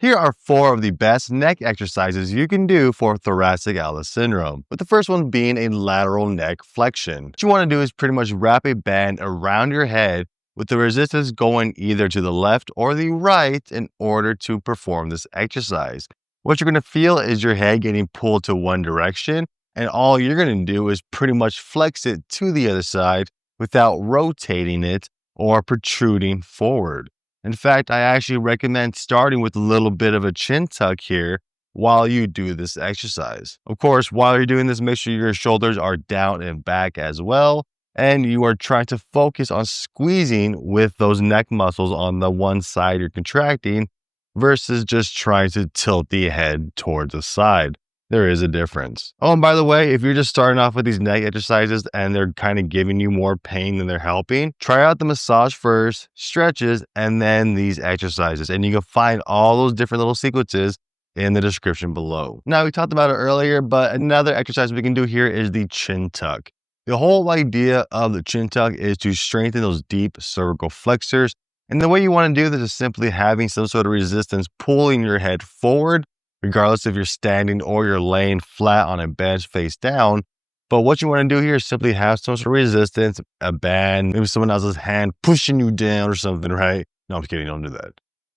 Here are 4 of the best neck exercises you can do for thoracic outlet syndrome, with the first one being a lateral neck flexion. What you want to do is pretty much wrap a band around your head with the resistance going either to the left or the right in order to perform this exercise. What you're going to feel is your head getting pulled to one direction, and all you're going to do is pretty much flex it to the other side without rotating it or protruding forward. In fact, I actually recommend starting with a little bit of a chin tuck here while you do this exercise. Of course, while you're doing this, make sure your shoulders are down and back as well, and you are trying to focus on squeezing with those neck muscles on the one side you're contracting versus just trying to tilt the head towards the side. There is a difference. Oh, and by the way, if you're just starting off with these neck exercises and they're kind of giving you more pain than they're helping, try out the massage first, stretches, and then these exercises. And you can find all those different little sequences in the description below. Now, we talked about it earlier, but another exercise we can do here is the chin tuck. The whole idea of the chin tuck is to strengthen those deep cervical flexors. And the way you want to do this is simply having some sort of resistance pulling your head forward, regardless if you're standing or you're laying flat on a bench face down. But what you want to do here is simply have some sort of resistance, a band, maybe someone else's hand pushing you down or something, right? No, I'm just kidding, don't do that.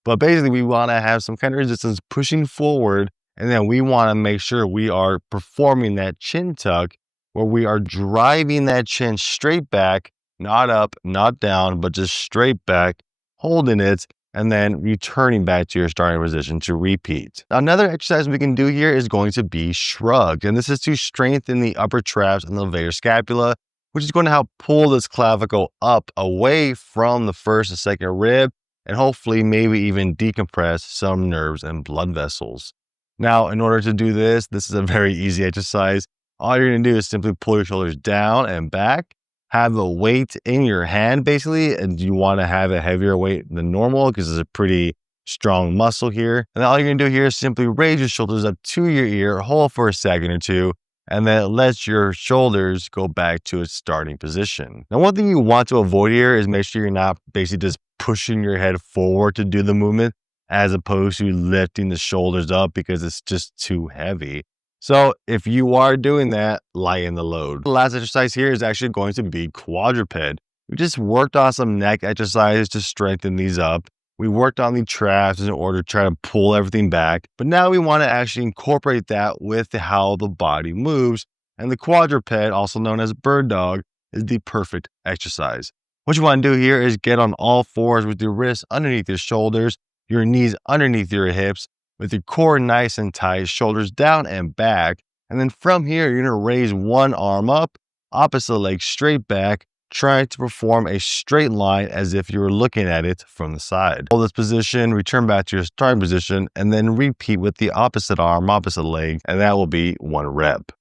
But basically, we want to have some kind of resistance pushing forward, and then we want to make sure we are performing that chin tuck where we are driving that chin straight back, not up, not down, but just straight back, holding it, and then returning back to your starting position to repeat. Now, another exercise we can do here is going to be shrugs, and this is to strengthen the upper traps and the levator scapula, which is going to help pull this clavicle up away from the first and second rib, and hopefully maybe even decompress some nerves and blood vessels. Now, in order to do this is a very easy exercise. All you're going to do is simply pull your shoulders down and back, have a weight in your hand basically, and you want to have a heavier weight than normal because it's a pretty strong muscle here. And all you're going to do here is simply raise your shoulders up to your ear, hold for a second or two, and then let your shoulders go back to its starting position. Now, one thing you want to avoid here is make sure you're not basically just pushing your head forward to do the movement as opposed to lifting the shoulders up because it's just too heavy. So if you are doing that, lighten the load. The last exercise here is actually going to be quadruped. We just worked on some neck exercises to strengthen these up. We worked on the traps in order to try to pull everything back. But now we want to actually incorporate that with how the body moves. And the quadruped, also known as bird dog, is the perfect exercise. What you want to do here is get on all fours with your wrists underneath your shoulders, your knees underneath your hips, with your core nice and tight, shoulders down and back. And then from here, you're going to raise one arm up, opposite leg straight back, trying to perform a straight line as if you were looking at it from the side. Hold this position, return back to your starting position, and then repeat with the opposite arm, opposite leg, and that will be 1 rep.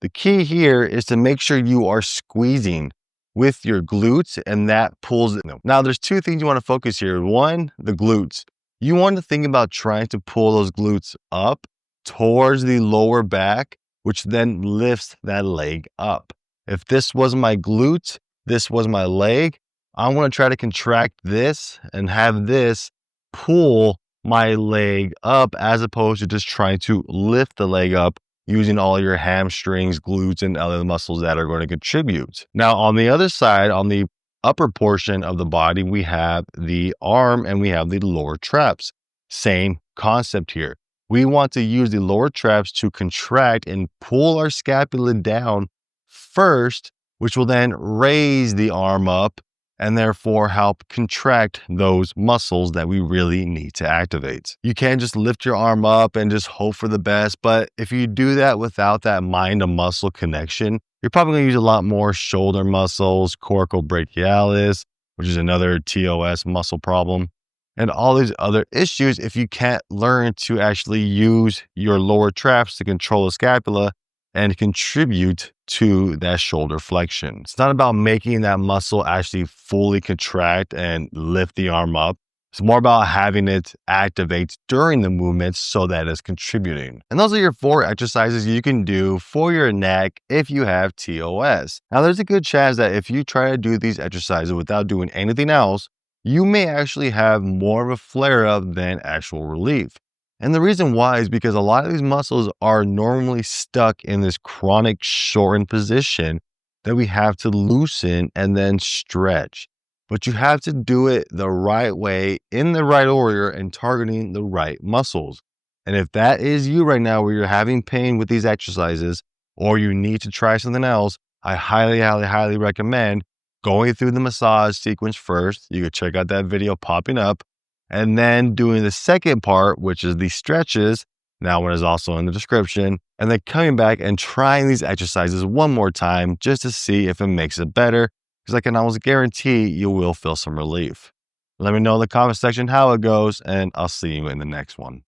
The key here is to make sure you are squeezing with your glutes, and that pulls it. Now, there's 2 things you want to focus here. 1, the glutes. You want to think about trying to pull those glutes up towards the lower back, which then lifts that leg up. If this was my glute, this was my leg, I'm going to try to contract this and have this pull my leg up as opposed to just trying to lift the leg up using all your hamstrings, glutes, and other muscles that are going to contribute. Now, on the other side, on the upper portion of the body, we have the arm and we have the lower traps. Same concept here. We want to use the lower traps to contract and pull our scapula down first, which will then raise the arm up and therefore help contract those muscles that we really need to activate. You can't just lift your arm up and just hope for the best, but if you do that without that mind to muscle connection, you're probably going to use a lot more shoulder muscles, coracobrachialis, which is another TOS muscle problem, and all these other issues if you can't learn to actually use your lower traps to control the scapula and contribute to that shoulder flexion. It's not about making that muscle actually fully contract and lift the arm up. It's more about having it activate during the movement so that it's contributing. And those are your 4 exercises you can do for your neck if you have TOS. Now, there's a good chance that if you try to do these exercises without doing anything else, you may actually have more of a flare-up than actual relief. And the reason why is because a lot of these muscles are normally stuck in this chronic shortened position that we have to loosen and then stretch. But you have to do it the right way, in the right order, and targeting the right muscles. And if that is you right now, where you're having pain with these exercises, or you need to try something else, I highly, highly, highly recommend going through the massage sequence first. You can check out that video popping up, and then doing the second part, which is the stretches. That one is also in the description. And then coming back and trying these exercises one more time just to see if it makes it better, because I can almost guarantee you will feel some relief. Let me know in the comment section how it goes, and I'll see you in the next one.